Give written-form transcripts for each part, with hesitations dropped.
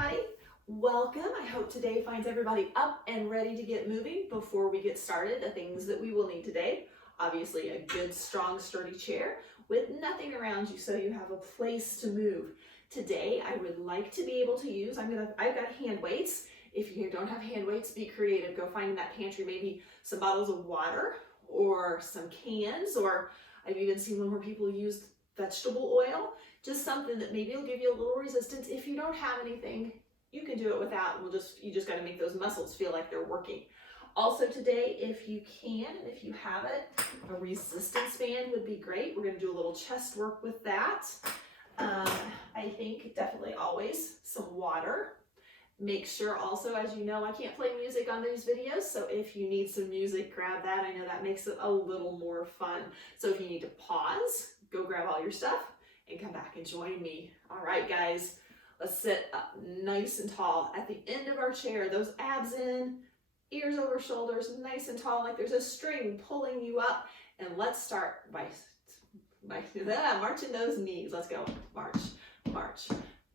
everybody. Welcome. I hope today finds everybody up and ready to get moving. Before we get started, the things that we will need today, obviously a good, strong, sturdy chair with nothing around you so you have a place to move. Today, I would like to be able to use, I've got hand weights. If you don't have hand weights, be creative. Go find in that pantry maybe some bottles of water or some cans, or I've even seen one where people use vegetable oil. Just something that maybe will give you a little resistance. If you don't have anything, you can do it without. You just got to make those muscles feel like they're working. Also today, if you can, and if you have it, a resistance band would be great. We're going to do a little chest work with that. I think definitely always some water. Make sure also, as you know, I can't play music on these videos, so if you need some music, grab that. I know that makes it a little more fun. So if you need to pause, go grab all your stuff and come back and join me. All right, guys, let's sit up nice and tall at the end of our chair. Those abs in, ears over shoulders, nice and tall, like there's a string pulling you up. And let's start by marching those knees. Let's go. March, march,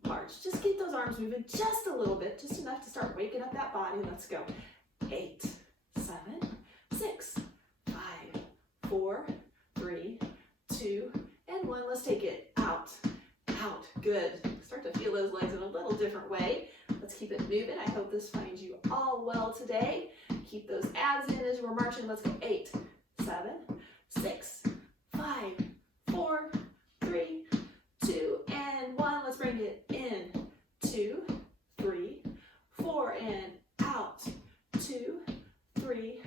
march. Just get those arms moving just a little bit, just enough to start waking up that body. Let's go. 8, 7, 6, 5, 4, 3, 2, and 1. Let's take it out, out. Good. Start to feel those legs in a little different way. Let's keep it moving. I hope this finds you all well today. Keep those abs in as we're marching. Let's go. 8, 7, 6, 5, 4, 3, 2, and 1. Let's bring it in. 2, 3, 4, and out. 2, 3,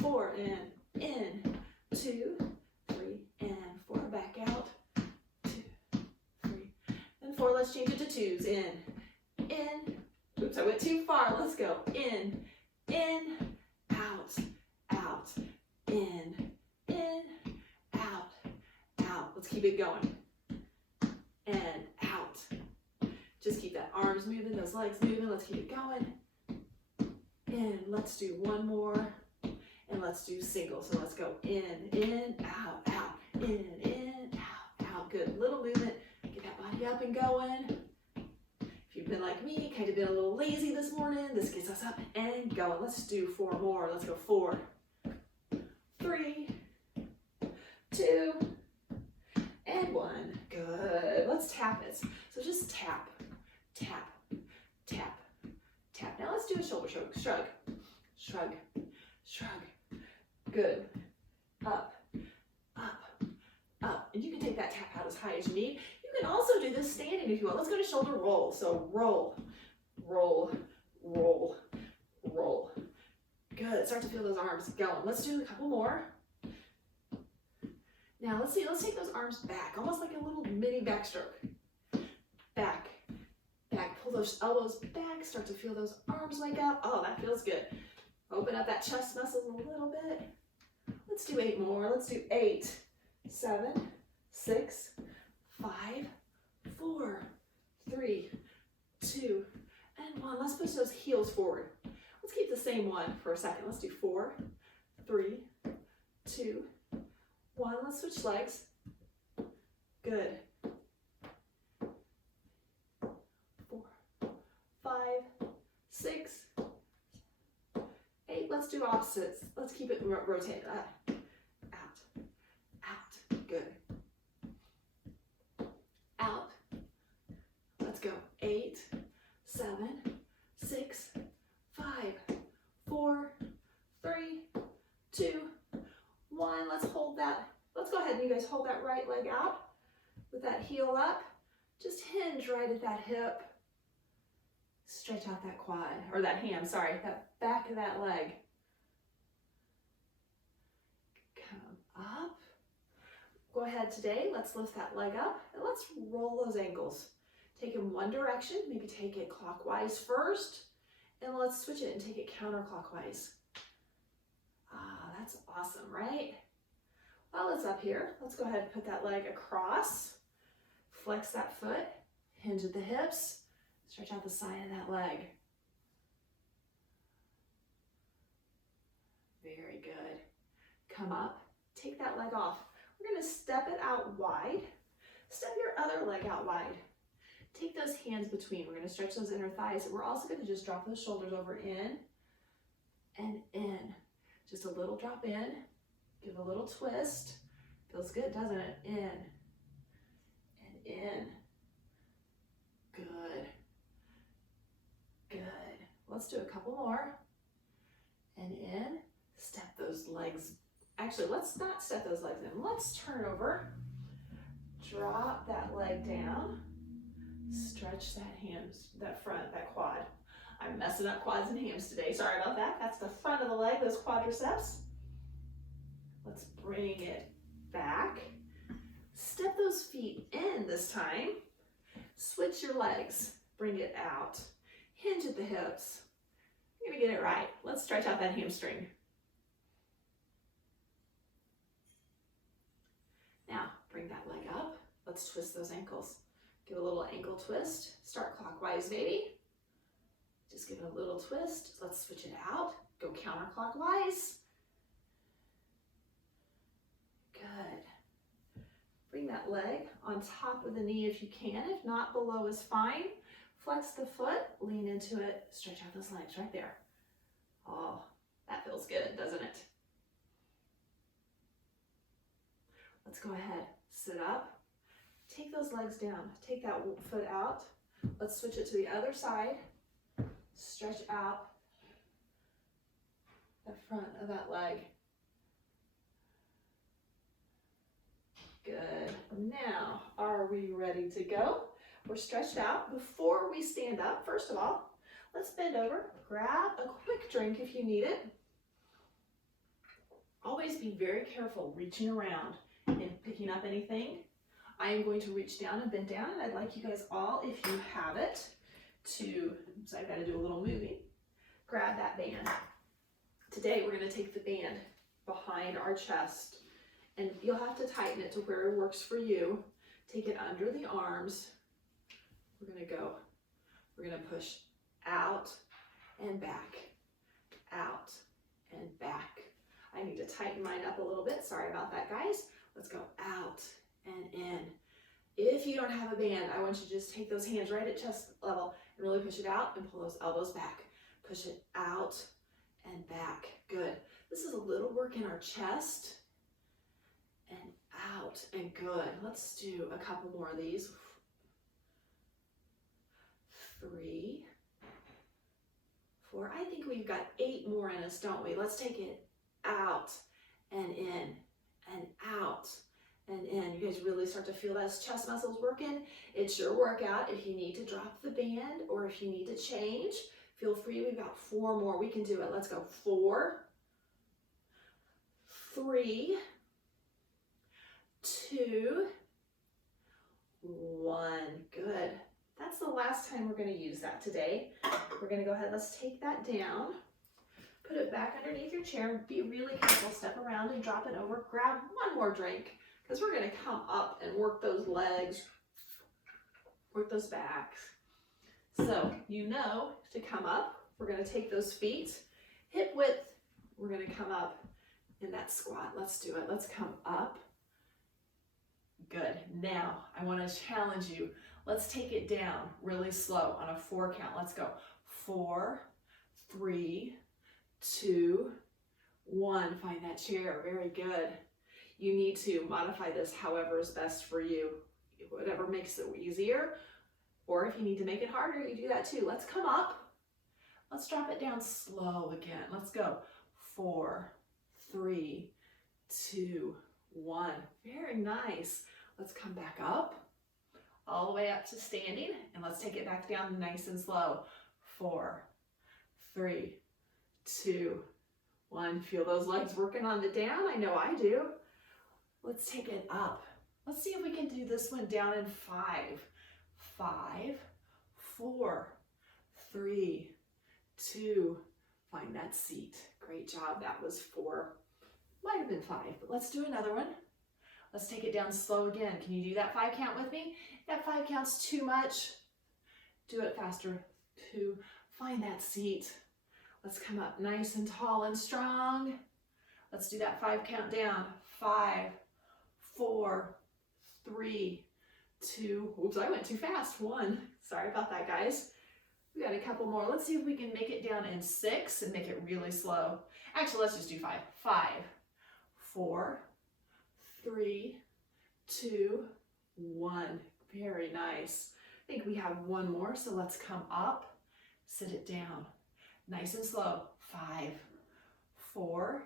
4, and in. 2, 3, and 4. Back out. 2, 3, and 4. Let's change it to 2s. In. Oops, I went too far. Let's go. In, out, out, in, out, out. Let's keep it going. And out. Just keep that arms moving, those legs moving. Let's keep it going. And let's do one more. And let's do single. So let's go in, out, out, in, out, out. Good. Little movement. Get that body up and going. If you've been like me, kind of been a little lazy this morning, this gets us up and going. Let's do 4 more. Let's go. 4, 3, 2, and 1. Good. Let's tap it. So just tap, tap, tap, tap. Now let's do a shoulder shrug. Shrug, shrug, shrug. Good. Up, up, up. And you can take that tap out as high as you need. You can also do this standing if you want. Let's go to shoulder roll. So roll, roll, roll, roll. Good. Start to feel those arms going. Let's do a couple more. Now let's see, let's take those arms back, almost like a little mini backstroke. Back, back, pull those elbows back, start to feel those arms wake up. Oh, that feels good. Open up that chest muscle a little bit. Let's do 8 more. Let's do 8, 7, 6, 5, 4, 3, 2, and 1. Let's push those heels forward. Let's keep the same one for a second. Let's do 4, 3, 2, 1. Let's switch legs. Good. 4, 5, 6, 8. Let's do opposites. Let's keep it rotated. Out, out. Good. Out. Let's go. 8, 7, 6, 5, 4, 3, 2, 1. Let's hold that. Let's go ahead and you guys hold that right leg out with that heel up. Just hinge right at that hip. Stretch out that quad, or that ham, sorry, that back of that leg. Come up. Go ahead today, let's lift that leg up and let's roll those ankles. Take it one direction, maybe take it clockwise first, and let's switch it and take it counterclockwise. Ah, that's awesome, right? While it's up here, let's go ahead and put that leg across, flex that foot, hinge at the hips, stretch out the side of that leg. Very good. Come up, take that leg off. We're going to step it out wide. Step your other leg out wide. Take those hands between. We're going to stretch those inner thighs. We're also going to just drop those shoulders over in and in. Just a little drop in. Give a little twist. Feels good, doesn't it? In and in. Good. Good. Let's do a couple more. And in. Step those legs. Actually, let's not step those legs in. Let's turn over. Drop that leg down. Stretch that hams, that front, that quad. I'm messing up quads and hams today. Sorry about that. That's the front of the leg, those quadriceps. Let's bring it back. Step those feet in this time. Switch your legs. Bring it out. Hinge at the hips. You're gonna get it right. Let's stretch out that hamstring. Now, bring that leg up. Let's twist those ankles. Give a little ankle twist. Start clockwise, baby. Just give it a little twist. Let's switch it out. Go counterclockwise. Good. Bring that leg on top of the knee if you can. If not, below is fine. Flex the foot, lean into it, stretch out those legs right there. Oh, that feels good, doesn't it? Let's go ahead, sit up. Take those legs down. Take that foot out. Let's switch it to the other side. Stretch out the front of that leg. Good. Now, are we ready to go? We're stretched out. Before we stand up, first of all, let's bend over. Grab a quick drink if you need it. Always be very careful reaching around and picking up anything. I am going to reach down and bend down, and I'd like you guys all, if you have it, so I've got to do a little moving. Grab that band. Today we're going to take the band behind our chest, and you'll have to tighten it to where it works for you. Take it under the arms. We're going to push out and back, out and back. I need to tighten mine up a little bit. Sorry about that, guys. Let's go out and in. If you don't have a band, I want you to just take those hands right at chest level and really push it out and pull those elbows back. Push it out and back. Good. This is a little work in our chest and out and good. Let's do a couple more of these. 3, 4. I think we've got 8 more in us, don't we? Let's take it out and in and out and in. You guys really start to feel those chest muscles working. It's your workout. If you need to drop the band or if you need to change, feel free. We've got 4 more. We can do it. Let's go. 4, 3, 2, 1. Good. That's the last time we're going to use that today. We're going to go ahead. Let's take that down. Put it back underneath your chair. Be really careful. Step around and drop it over. Grab one more drink because we're going to come up and work those legs, work those backs. So you know to come up. We're going to take those feet hip width. We're going to come up in that squat. Let's do it. Let's come up. Good. Now I want to challenge you. Let's take it down really slow on a 4 count. Let's go. 4, 3, 2, 1. Find that chair. Very good. You need to modify this however is best for you. Whatever makes it easier. Or if you need to make it harder, you do that too. Let's come up. Let's drop it down slow again. Let's go. 4, 3, 2, 1. Very nice. Let's come back up. All the way up to standing, and let's take it back down nice and slow. 4, 3, 2, 1. Feel those legs working on the down? I know I do. Let's take it up. Let's see if we can do this one down in 5. 5, 4, 3, 2. Find that seat. Great job. That was 4. Might have been 5, but let's do another one. Let's take it down slow again. Can you do that 5 count with me? If that 5 count's too much, do it faster. 2, find that seat. Let's come up nice and tall and strong. Let's do that 5 count down. 5, 4, 3, 2, oops, I went too fast, 1. Sorry about that, guys. We got a couple more. Let's see if we can make it down in 6 and make it really slow. Actually, let's just do 5. 5, 4, 3, 2, 1. Very nice. I think we have one more, so let's come up, sit it down. Nice and slow. 5, 4,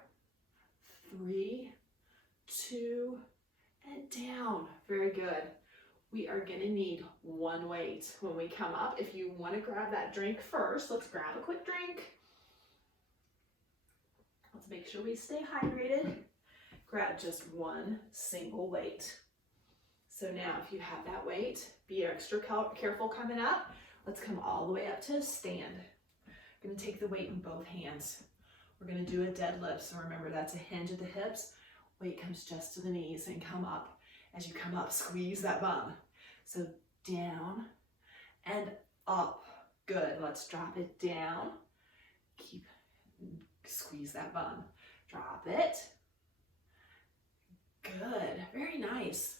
3, 2, and down. Very good. We are going to need one weight when we come up. If you want to grab that drink first, let's grab a quick drink. Let's make sure we stay hydrated. Grab just one single weight. So now if you have that weight, be extra careful coming up. Let's come all the way up to a stand. I'm going to take the weight in both hands. We're going to do a deadlift. So remember, that's a hinge at the hips. Weight comes just to the knees and come up. As you come up, squeeze that bum. So down and up. Good. Let's drop it down. Squeeze that bum. Drop it. Good. Very nice.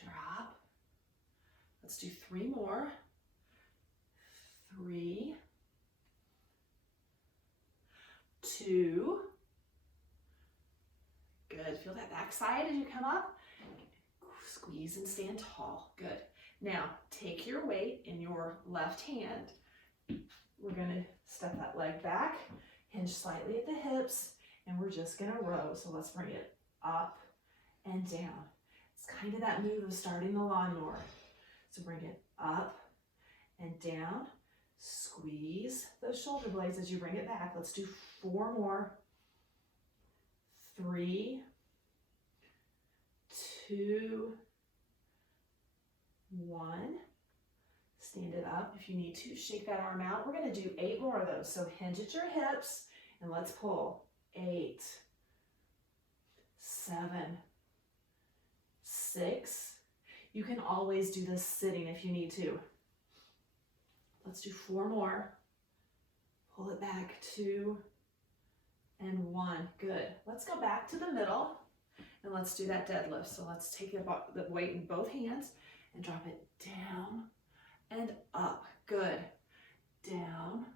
Drop. Let's do 3 more. 3, 2. Good. Feel that back side as you come up. Squeeze and stand tall. Good. Now, take your weight in your left hand. We're going to step that leg back, hinge slightly at the hips, and we're just going to row. So let's bring it up and down. It's kind of that move of starting the lawnmower. So bring it up and down. Squeeze those shoulder blades as you bring it back. Let's do 4 more. 3, 2, 1. Stand it up if you need to. Shake that arm out. We're going to do 8 more of those. So hinge at your hips and let's pull. 8, 7, 6. You can always do this sitting if you need to. Let's do 4 more. Pull it back. 2 and 1. Good. Let's go back to the middle and let's do that deadlift. So let's take the weight in both hands and drop it down and up. Good. Down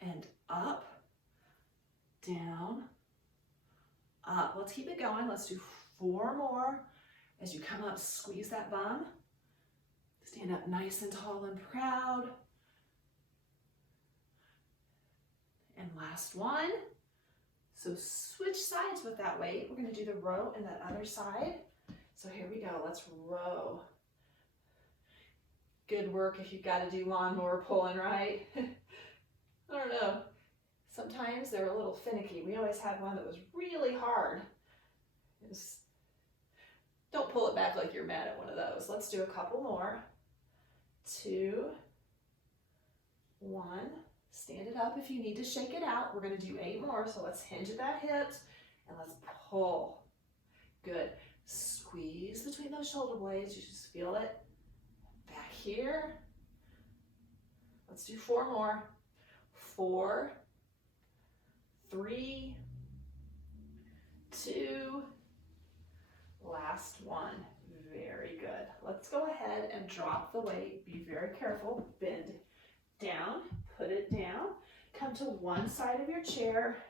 and up. Down, up. Let's keep it going. Let's do 4 more. As you come up, squeeze that bum. Stand up nice and tall and proud. And last one. So switch sides with that weight. We're going to do the row and that other side. So here we go. Let's row. Good work if you've got to do lawnmower pulling, right? I don't know. Sometimes they're a little finicky. We always had one that was really hard. Don't pull it back like you're mad at one of those. Let's do a couple more. 2, 1. Stand it up if you need to shake it out. We're going to do 8 more. So let's hinge at that hips and let's pull. Good. Squeeze between those shoulder blades. You just feel it. Back here. Let's do 4 more. 4, 3, 2, last one. Very good. Let's go ahead and drop the weight. Be very careful. Bend down, put it down. Come to one side of your chair.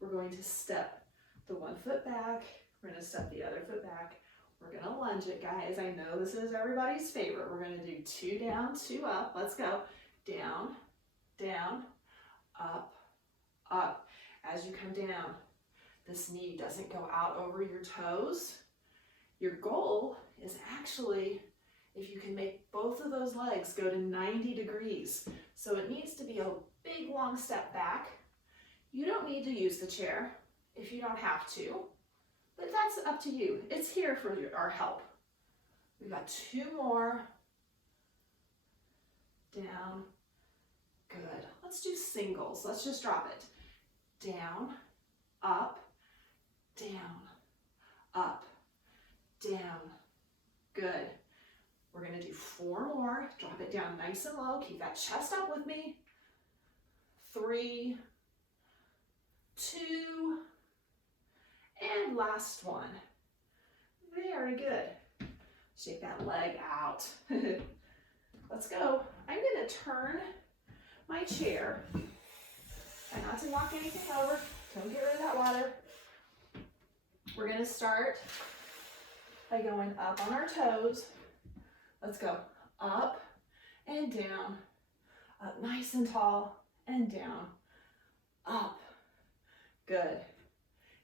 We're going to step the one foot back. We're going to step the other foot back. We're going to lunge it, guys. I know this is everybody's favorite. We're going to do 2 down, 2 up. Let's go. Down, down, up, up. As you come down, this knee doesn't go out over your toes. Your goal is actually, if you can make both of those legs go to 90 degrees. So it needs to be a big, long step back. You don't need to use the chair if you don't have to, but that's up to you. It's here for our help. We've got 2 more. Down. Good. Let's do singles. Let's just drop it. Down, up, down, up, down. Good. We're going to do 4 more. Drop it down nice and low. Keep that chest up with me. 3, 2, and last one. Very good. Shake that leg out. Let's go. I'm gonna turn my chair. Try not to knock anything over. Don't get rid of that water. We're gonna start by going up on our toes. Let's go up and down, up nice and tall and down, up. Good.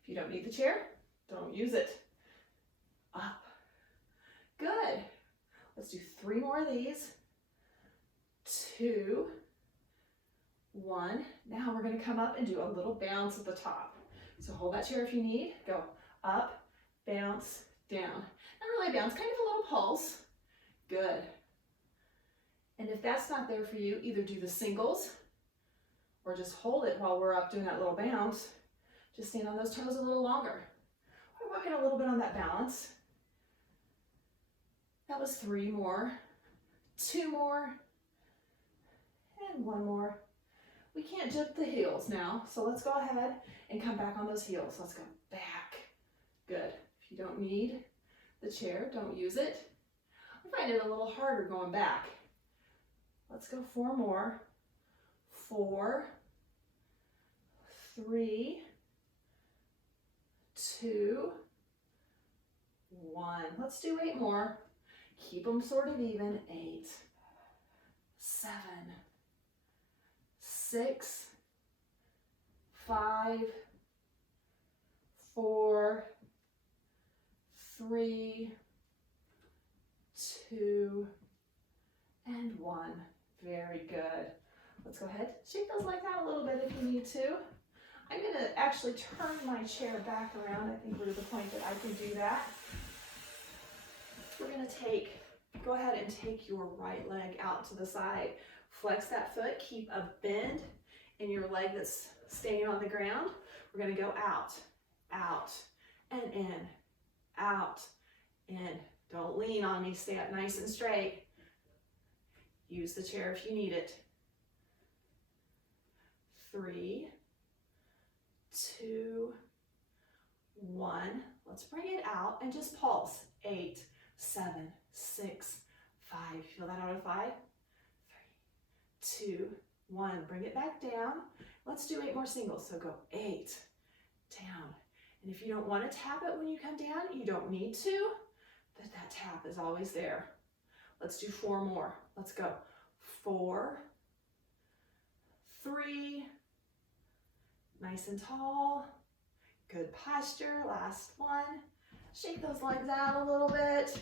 If you don't need the chair, don't use it. Up. Good. Let's do 3 more of these. 2, 1. Now we're going to come up and do a little bounce at the top. So hold that chair if you need. Go up, bounce, down. Not really bounce, kind of a little pulse. Good. And if that's not there for you, either do the singles or just hold it while we're up doing that little bounce. Just stand on those toes a little longer. We're working a little bit on that balance. That was 3 more, 2 more, and 1 more. We can't jump the heels now, so let's go ahead and come back on those heels. Let's go back. Good. If you don't need the chair, don't use it. I find it a little harder going back. Let's go 4 more. 4, 3, 2, 1. Let's do 8 more. Keep them sort of even. 8, 7, 6, 5, 4, 3, 2, and 1. Very good. Let's go ahead, shake those legs out a little bit if you need to. I'm going to actually turn my chair back around. I think we're to the point that I can do that. We're going to go ahead and take your right leg out to the side. Flex that foot, keep a bend in your leg that's staying on the ground. We're going to go out, out, and in, out, in. Don't lean on me, stay up nice and straight. Use the chair if you need it. 3, 2, 1. Let's bring it out and just pulse. 8, 7, 6, 5. Feel that out of 5? 3, 2, 1. Bring it back down. Let's do 8 more singles. So go 8, down. And if you don't want to tap it when you come down, you don't need to, but that tap is always there. Let's do 4 more. Let's go. 4, 3, nice and tall. Good posture. Last one. Shake those legs out a little bit.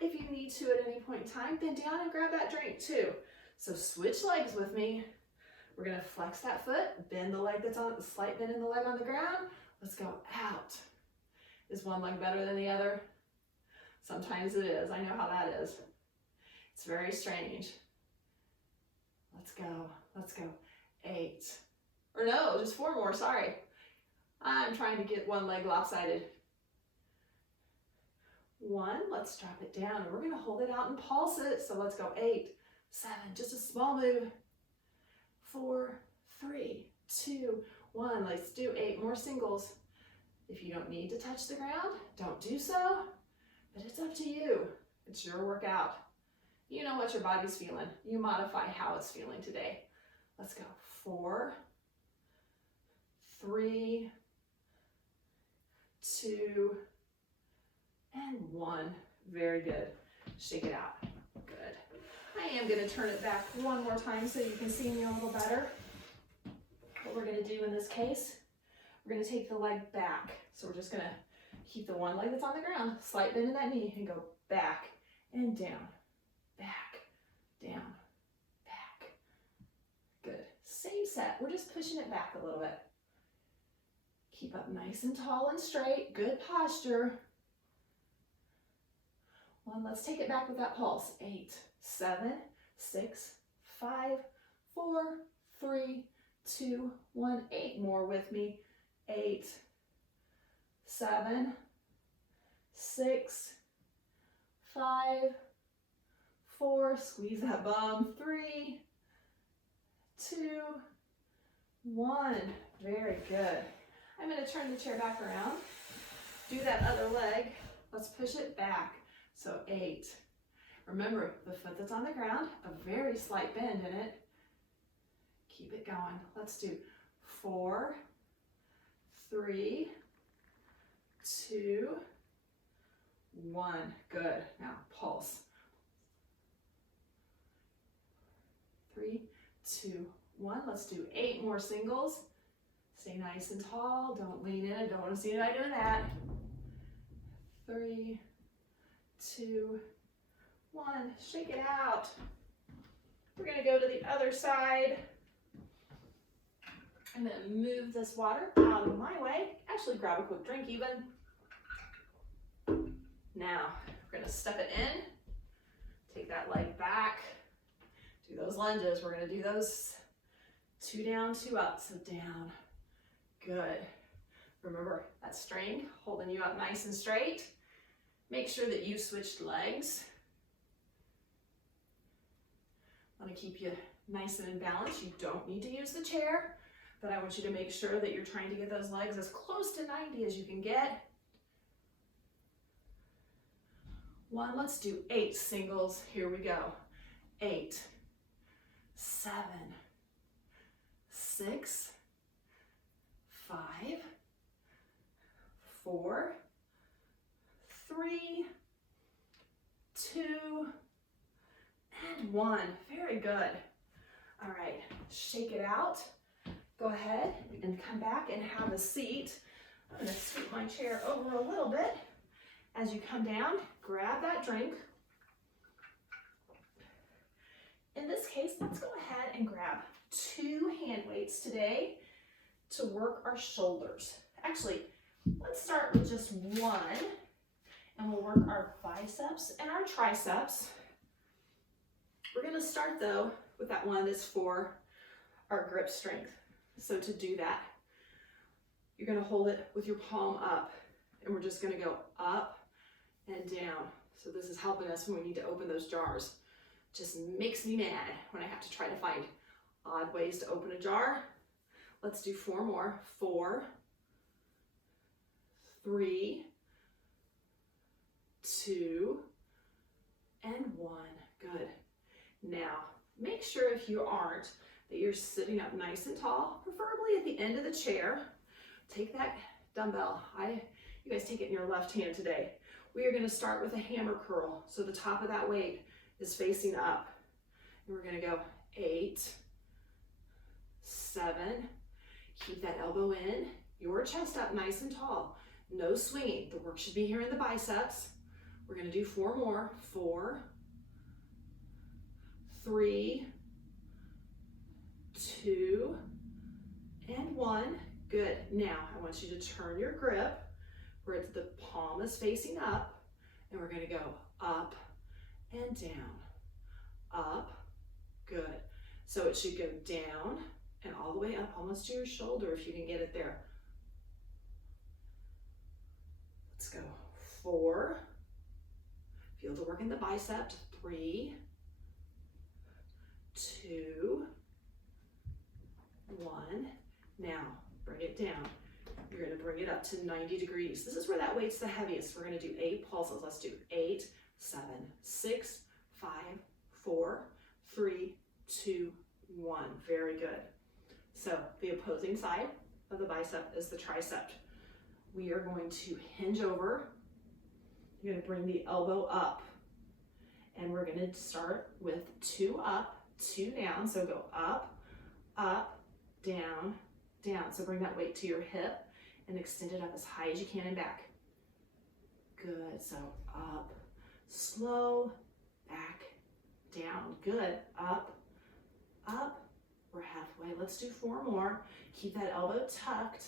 If you need to at any point in time, bend down and grab that drink too. So switch legs with me. We're going to flex that foot, bend the leg that's on, slight bend in the leg on the ground. Let's go out. Is one leg better than the other? Sometimes it is. I know how that is. It's very strange. Let's go. Let's go. 8. Or no, just 4 more, sorry. I'm trying to get one leg lopsided. 1, let's drop it down, and we're going to hold it out and pulse it. So let's go 8, 7, just a small move. 4, 3, 2, 1. Let's do 8 more singles. If you don't need to touch the ground, don't do so, but it's up to you. It's your workout. You know what your body's feeling. You modify how it's feeling today. Let's go. 4, 3, 2, and 1. Very good. Shake it out. Good. I am going to turn it back one more time so you can see me a little better. What we're going to do in this case, we're going to take the leg back. So we're just going to keep the one leg that's on the ground, slight bend in that knee, and go back and down, back, down, back. Good. Same set. We're just pushing it back a little bit. Keep up nice and tall and straight. Good posture. 1, let's take it back with that pulse. 8, 7, 6, 5, 4, 3, 2, 1. 8 more with me. 8, 7, 6, 5, 4. Squeeze that bum. 3, 2, 1. Very good. I'm going to turn the chair back around. Do that other leg Let's push it back. So 8. Remember, the foot that's on the ground, a very slight bend in it. Keep it going. Let's do 4, 3, 2, 1. Good. Now pulse. 3, 2, 1. Let's do 8 more singles. Stay nice and tall. Don't lean in. Don't want to see anybody doing that. 3, 2, 1. Shake it out. We're going to go to the other side. I'm going to move this water out of my way. Actually, grab a quick drink even. Now, we're going to step it in. Take that leg back. Do those lunges. We're going to do those 2 down, 2 up. So down. Good. Remember that string holding you up nice and straight. Make sure that you switched legs. I want to keep you nice and in balance. You don't need to use the chair, but I want you to make sure that you're trying to get those legs as close to 90 as you can get. 1, let's do 8 singles. Here we go. 8, 7, 6, 5, 4, 3, 2, and 1. Very good. All right, shake it out. Go ahead and come back and have a seat. I'm going to scoot my chair over a little bit. As you come down, grab that drink. In this case, let's go ahead and grab 2 hand weights today to work our shoulders. Actually, let's start with just 1, and we'll work our biceps and our triceps. We're going to start though with that one that's for our grip strength. So to do that, you're going to hold it with your palm up, and we're just going to go up and down. So this is helping us when we need to open those jars. Just makes me mad when I have to try to find odd ways to open a jar. Let's do 4 more. 4, 3, 2, and 1. Good. Now, make sure if you aren't, that you're sitting up nice and tall, preferably at the end of the chair. Take that dumbbell. You guys take it in your left hand today. We are going to start with a hammer curl. So the top of that weight is facing up. And we're going to go 8, 7, keep that elbow in, your chest up nice and tall. No swinging. The work should be here in the biceps. We're going to do 4 more. 4, 3, 2, and 1. Good. Now I want you to turn your grip where the palm is facing up, and we're going to go up and down, up. Good. So it should go down and all the way up almost to your shoulder if you can get it there. Let's go. 4. Feel the work in the bicep. 3, 2, 1. Now bring it down. You're going to bring it up to 90 degrees. This is where that weight's the heaviest. We're going to do 8 pulses. Let's do 8, 7, 6, 5, 4, 3, 2, 1. Very good. So the opposing side of the bicep is the tricep. We are going to hinge over. You're going to bring the elbow up. And we're going to start with 2 up, 2 down. So go up, up, down, down. So bring that weight to your hip and extend it up as high as you can and back. Good. So up, slow, back, down. Good. Up, up. We're halfway. Let's do 4 more. Keep that elbow tucked.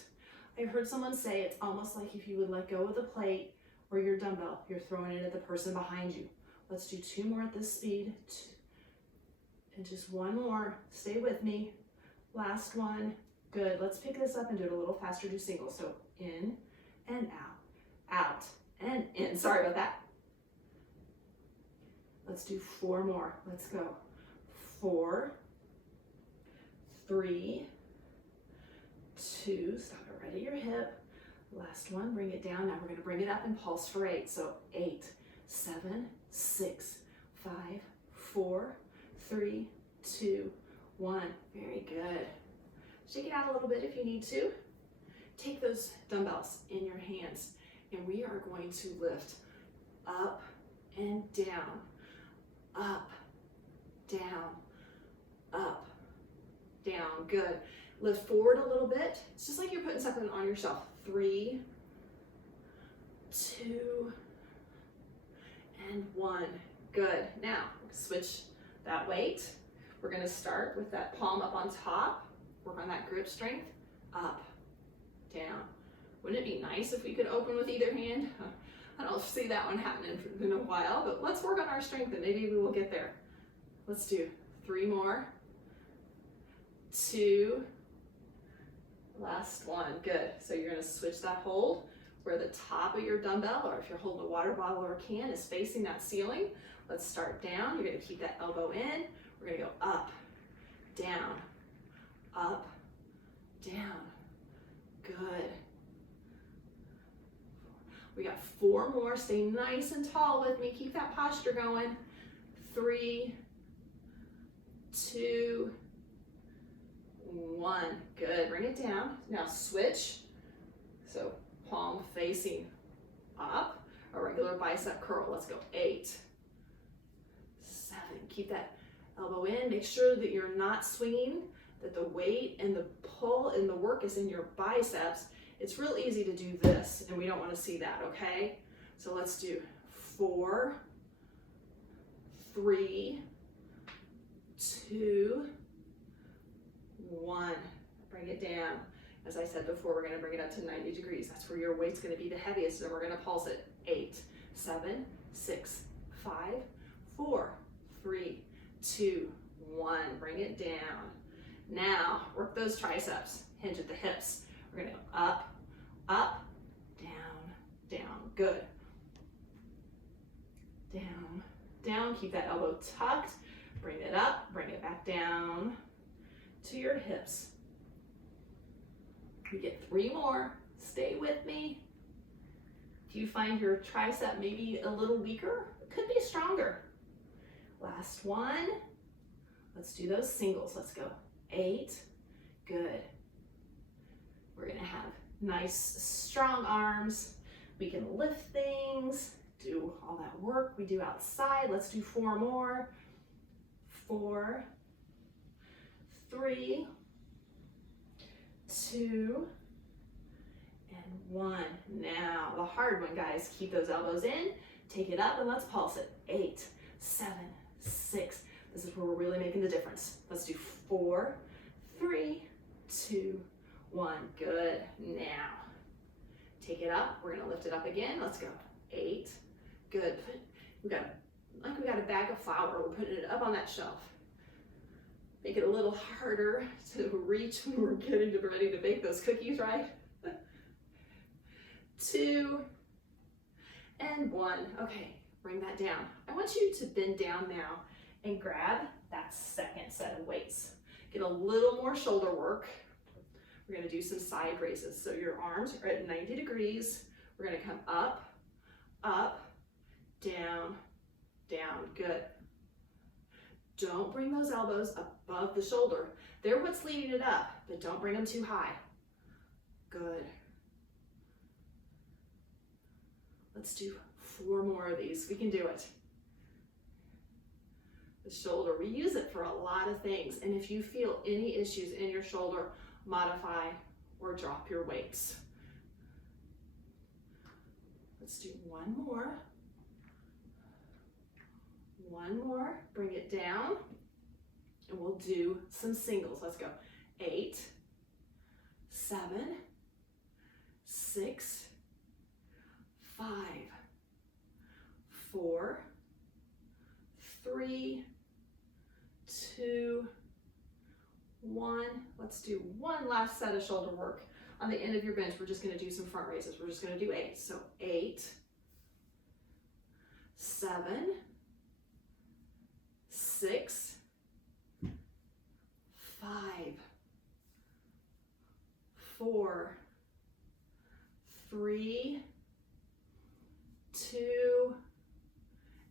I heard someone say it's almost like if you would let go of the plate or your dumbbell, you're throwing it at the person behind you. Let's do 2 more at this speed. And just 1 more. Stay with me. Last one. Good. Let's pick this up and do it a little faster. Do singles. So in and out and in. Sorry about that. Let's do 4 more. Let's go. 4, 3, 2. Stop it right at your hip. Last one, bring it down. Now we're gonna bring it up and pulse for 8. So 8, 7, 6, 5, 4, 3, 2, 1. Very good. Shake it out a little bit if you need to. Take those dumbbells in your hands and we are going to lift up and down, up, down, up, down. Good. Lift forward a little bit. It's just like you're putting something on your shelf. 3, 2, and 1. Good. Now, switch that weight. We're going to start with that palm up on top. Work on that grip strength. Up, down. Wouldn't it be nice if we could open with either hand? I don't see that one happening in a while, but let's work on our strength and maybe we will get there. Let's do 3 more. 2. Last one. Good. So you're going to switch that hold where the top of your dumbbell, or if you're holding a water bottle or a can, is facing that ceiling. Let's start down. You're going to keep that elbow in. We're going to go up, down, up, down. Good. We got 4 more. Stay nice and tall with me. Keep that posture going. 3, 2, 1. Good. Bring it down. Now switch. So palm facing up. A regular bicep curl. Let's go. 8, 7. Keep that elbow in. Make sure that you're not swinging, that the weight and the pull and the work is in your biceps. It's real easy to do this, and we don't want to see that, okay? So let's do 4, 3, 2, 1. Bring it down. As I said before, we're going to bring it up to 90 degrees. That's where your weight's going to be the heaviest, and we're going to pulse it. 8, 7, 6, 5, 4, 3, 2, 1. Bring it down. Now, work those triceps. Hinge at the hips. We're going to go up, up, down, down. Good. Down, down. Keep that elbow tucked. Bring it up, bring it back down to your hips. We get 3 more. Stay with me. Do you find your tricep maybe a little weaker? It could be stronger. Last one. Let's do those singles. Let's go. 8. Good. We're going to have nice, strong arms. We can lift things, do all that work we do outside. Let's do 4 more. 4, 3, 2, and 1. Now, the hard one, guys. Keep those elbows in. Take it up and let's pulse it. 8, 7, 6. This is where we're really making the difference. Let's do 4, 3, 2, 1. Good. Now, take it up. We're going to lift it up again. Let's go. 8. Good. We got a bag of flour. We're putting it up on that shelf. Make it a little harder to reach when we're getting ready to bake those cookies, right? 2 and 1. Okay, bring that down. I want you to bend down now and grab that second set of weights. Get a little more shoulder work. We're going to do some side raises. So your arms are at 90 degrees. We're going to come up, up, down, down. Good. Don't bring those elbows above the shoulder. They're what's leading it up, but don't bring them too high. Good. Let's do 4 more of these. We can do it. The shoulder, we use it for a lot of things. And if you feel any issues in your shoulder, modify or drop your weights. Let's do 1 more. 1 more, bring it down, and we'll do some singles. Let's go. 8, 7, 6, 5, 4, 3, 2, 1. Let's do 1 last set of shoulder work. On the end of your bench, we're just going to do some front raises. We're just going to do 8. So 8, 7, 6, 5, 4, 2,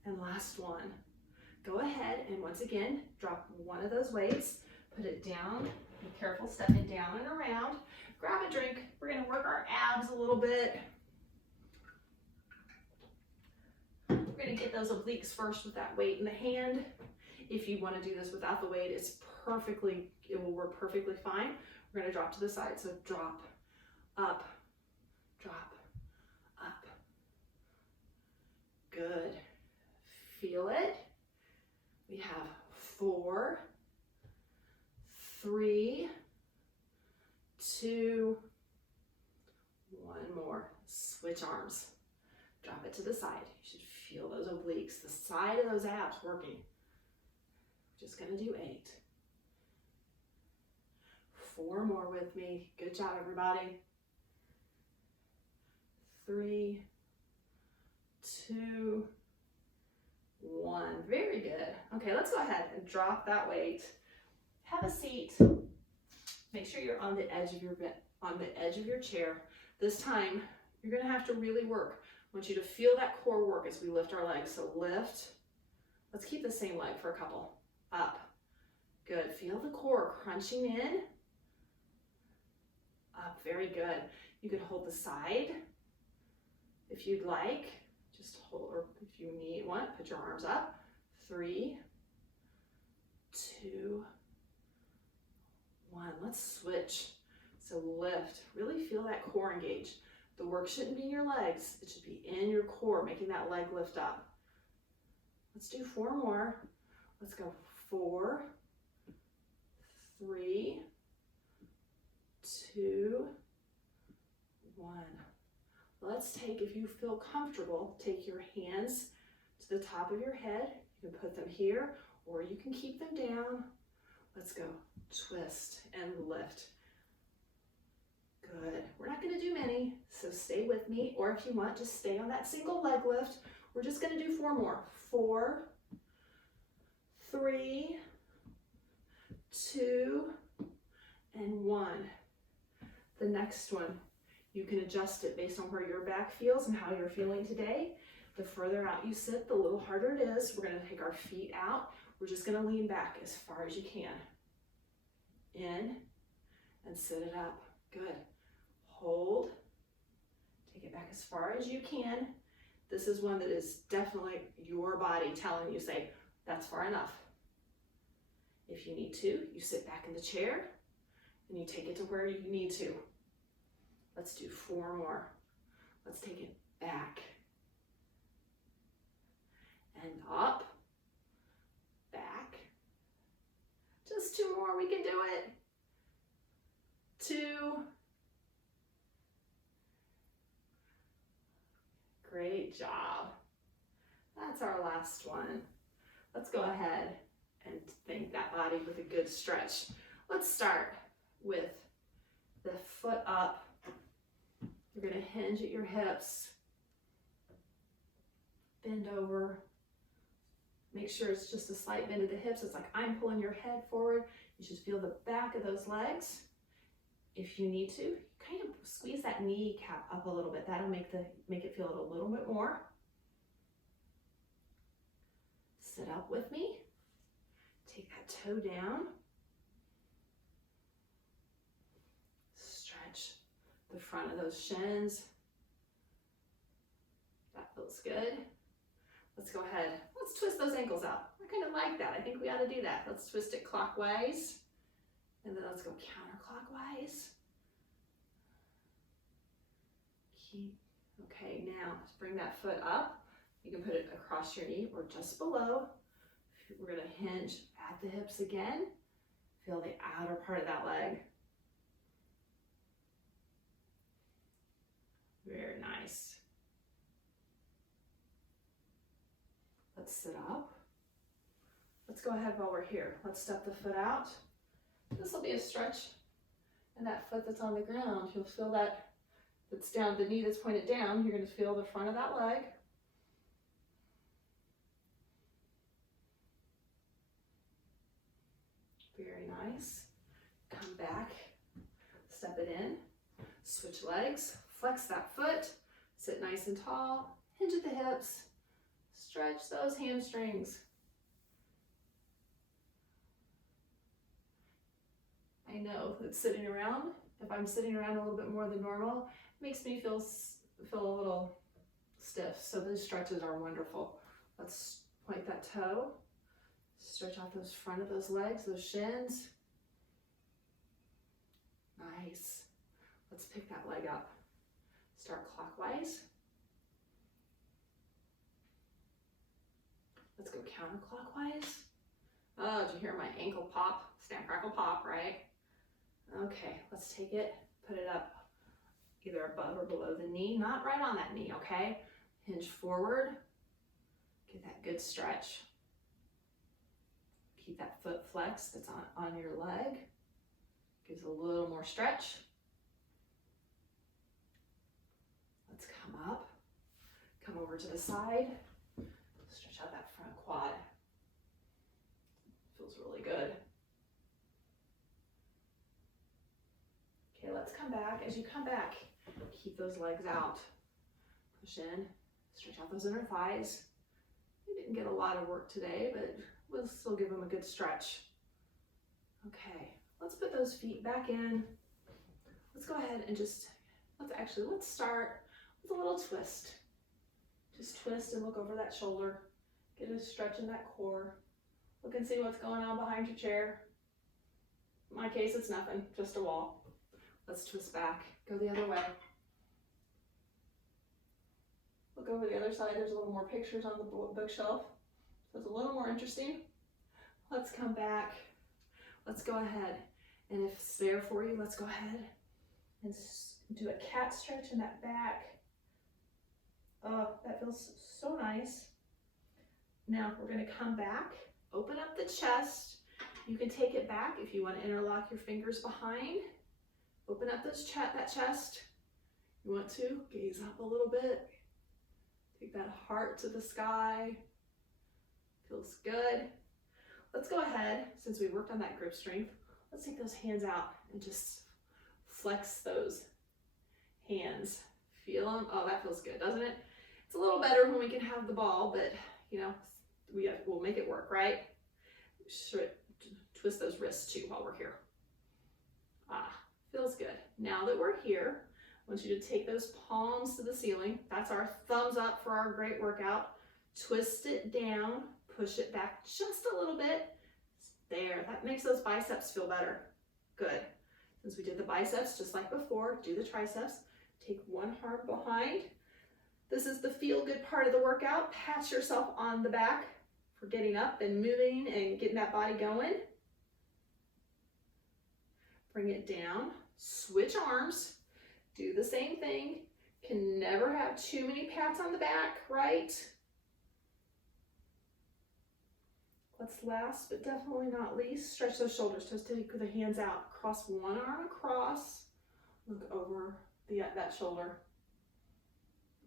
and last one. Go ahead and once again, drop one of those weights, put it down, be careful stepping down and around. Grab a drink, we're gonna work our abs a little bit. We're gonna get those obliques first with that weight in the hand. If you wanna do this without the weight, it will work perfectly fine. We're gonna drop to the side, so drop, up, drop, up. Good. Feel it. We have 4, 3, 2, 1 more. Switch arms. Drop it to the side. You should feel those obliques, the side of those abs working. We're just gonna do 8. 4 more with me. Good job, everybody. 3, 2, 1. Very good. Okay, let's go ahead and drop that weight. Have a seat. Make sure you're on the edge of your chair. This time, you're gonna have to really work. I want you to feel that core work as we lift our legs. So lift. Let's keep the same leg for a couple. Up. Good. Feel the core crunching in. Up. Very good. You could hold the side if you'd like. Just hold, or if you need one, put your arms up. 3, 2, 1. Let's switch. So lift. Really feel that core engage. The work shouldn't be in your legs. It should be in your core, making that leg lift up. Let's do 4 more. Let's go. 4, 3, 2, 1. Let's take, if you feel comfortable, take your hands to the top of your head. You can put them here, or you can keep them down. Let's go. Twist and lift. Good. We're not going to do many, so stay with me, or if you want, just stay on that single leg lift. We're just going to do 4 more. 4, 3, 2, and 1. The next one, you can adjust it based on where your back feels and how you're feeling today. The further out you sit, the little harder it is. We're going to take our feet out. We're just going to lean back as far as you can. In and sit it up. Good. Hold. Take it back as far as you can. This is one that is definitely your body telling you, say, that's far enough. If you need to, you sit back in the chair and you take it to where you need to. Let's do 4 more. Let's take it back and up, back. Just 2 more, we can do it. 2. Great job. That's our last one. Let's go ahead and thank that body with a good stretch. Let's start with the foot up. You're going to hinge at your hips. Bend over. Make sure it's just a slight bend of the hips. It's like I'm pulling your head forward. You should feel the back of those legs. If you need to, kind of squeeze that kneecap up a little bit. That'll make it feel a little bit more. Sit up with me. Take that toe down. Stretch the front of those shins. That feels good. Let's go ahead. Let's twist those ankles out. I kind of like that. I think we ought to do that. Let's twist it clockwise. And then let's go counterclockwise. Okay, now let's bring that foot up. You can put it across your knee or just below. We're going to hinge at the hips again. Feel the outer part of that leg. Very nice. Let's sit up. Let's go ahead while we're here. Let's step the foot out. This will be a stretch. And that foot that's on the ground, you'll feel that that's down, the knee that's pointed down, you're going to feel the front of that leg. Very nice. Come back, step it in, switch legs, flex that foot, sit nice and tall, hinge at the hip. biceps. Stretch those hamstrings. I know that sitting around, if I'm sitting around a little bit more than normal, makes me feel a little stiff. So those stretches are wonderful. Let's point that toe. Stretch out those front of those legs, those shins. Nice. Let's pick that leg up. Start clockwise. Let's go counterclockwise. Oh, did you hear my ankle pop? Snap, crackle, pop, right? Okay, let's take it, put it up either above or below the knee, not right on that knee, okay? Hinge forward, get that good stretch. Keep that foot flexed that's on your leg. Gives a little more stretch. Let's come up, come over to the side, stretch out that front quad. Feels really good. Okay, let's come back. As you come back, keep those legs out. Push in, stretch out those inner thighs. We didn't get a lot of work today, but we'll still give them a good stretch. Okay, let's put those feet back in. Let's go ahead and let's start with a little twist. Just twist and look over that shoulder. Get a stretch in that core. Look and see what's going on behind your chair. In my case, it's nothing, just a wall. Let's twist back, go the other way. Look over the other side, there's a little more pictures on the bookshelf. So it's a little more interesting. Let's come back. Let's go ahead. And if it's there for you, let's go ahead and do a cat stretch in that back. Oh, that feels so nice. Now we're gonna come back, open up the chest. You can take it back if you want to interlock your fingers behind. Open up that chest. You want to gaze up a little bit. Take that heart to the sky. Feels good. Let's go ahead, since we worked on that grip strength, let's take those hands out and just flex those hands. Feel them? Oh, that feels good, doesn't it? It's a little better when we can have the ball, but you know, we'll make it work, right? Twist those wrists too while we're here. Feels good. Now that we're here, I want you to take those palms to the ceiling. That's our thumbs up for our great workout. Twist it down, push it back just a little bit. There, that makes those biceps feel better. Good. Since we did the biceps just like before, do the triceps. Take one arm behind. This is the feel good part of the workout. Pat yourself on the back for getting up and moving and getting that body going. Bring it down, switch arms, do the same thing. Can never have too many pats on the back, right? Let's last but definitely not least, stretch those shoulders. Just take the hands out, cross one arm across, look over that shoulder.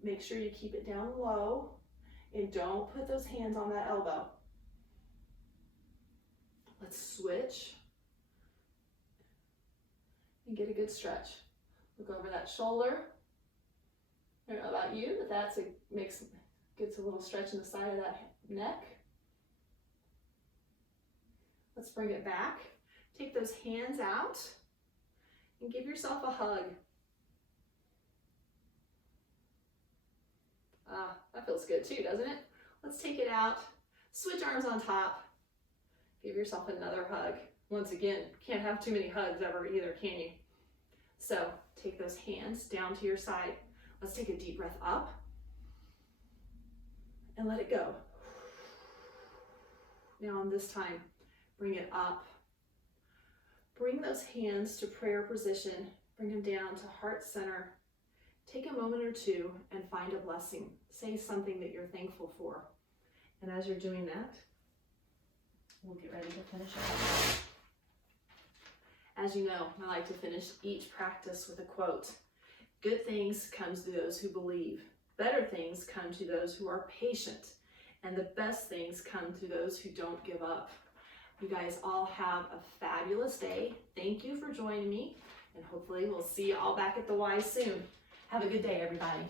Make sure you keep it down low and don't put those hands on that elbow. Let's switch and get a good stretch. Look over that shoulder. I don't know about you, but gets a little stretch in the side of that neck. Let's bring it back. Take those hands out and give yourself a hug. That feels good too, doesn't it? Let's take it out. Switch arms on top. Give yourself another hug. Once again, can't have too many hugs ever either, can you? So take those hands down to your side. Let's take a deep breath up and let it go. Now on this time, bring it up. Bring those hands to prayer position. Bring them down to heart center. Take a moment or two and find a blessing. Say something that you're thankful for. And as you're doing that, we'll get ready to finish up. As you know, I like to finish each practice with a quote. Good things come to those who believe. Better things come to those who are patient. And the best things come to those who don't give up. You guys all have a fabulous day. Thank you for joining me. And hopefully we'll see you all back at the Y soon. Have a good day, everybody.